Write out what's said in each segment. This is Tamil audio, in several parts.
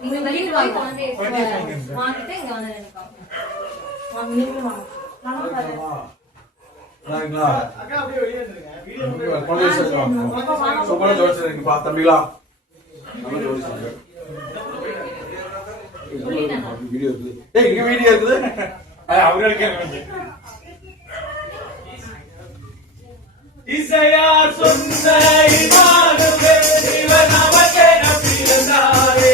நீங்க வெளியே வாங்கிட்டு வாங்கிட்டு இங்க வந்து தம்பிகளா வீடியோ இருக்குது அவர்களுக்கு இசையார் சொன்ன இவர் நமக்கே நம்பியிருந்தாரே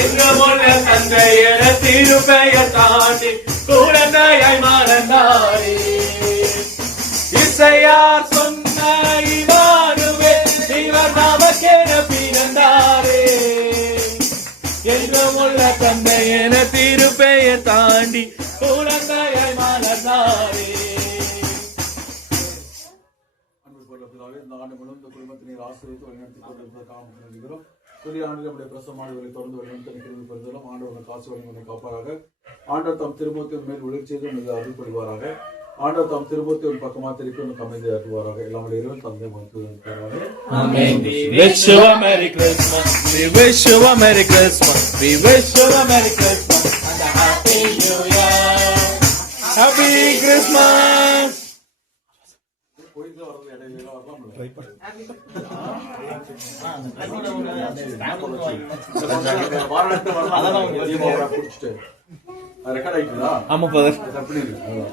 எங்க முன்ன தந்தையர திருப்பெயர் தாண்டி குழந்தையாய் மறந்தாரே இசையார் சொன்ன இவர் நமக்கே நம்பியிருந்தாரே எங்க முள்ள தந்தையர திருப்பெயர் தாண்டி குழந்தையாய் மறந்தாரே. இந்த ஆண்டு முழுவதும் இந்த குடும்பத்தினை ஆசிரியத்து வழிநடத்தி கொண்டிருப்பதற்காக புதிய ஆண்டு நம்முடைய பிரசமாடுகளை தொடர்ந்து வழிநடத்தி திரும்பி பெறுதலும் ஆண்டவர்கள் காசு வழிமுறை காப்பாராக. ஆண்டவர் தம் திருமூர்த்தியின் மேல் விழுச்செய்து மிக அருள்படுவாராக. ஆண்டவர் தம் திருமூர்த்தியின் பக்கமா திருப்பி உனக்கு அமைதி ஆற்றுவாராக. எல்லாம் இறைவன் தந்தை மருத்துவ Amen. We wish you a Merry Christmas. We wish you a Merry Christmas. We wish you a Merry Christmas and a Happy New Year. Happy Christmas. Record ஆயிட்டுதா? ஆமா.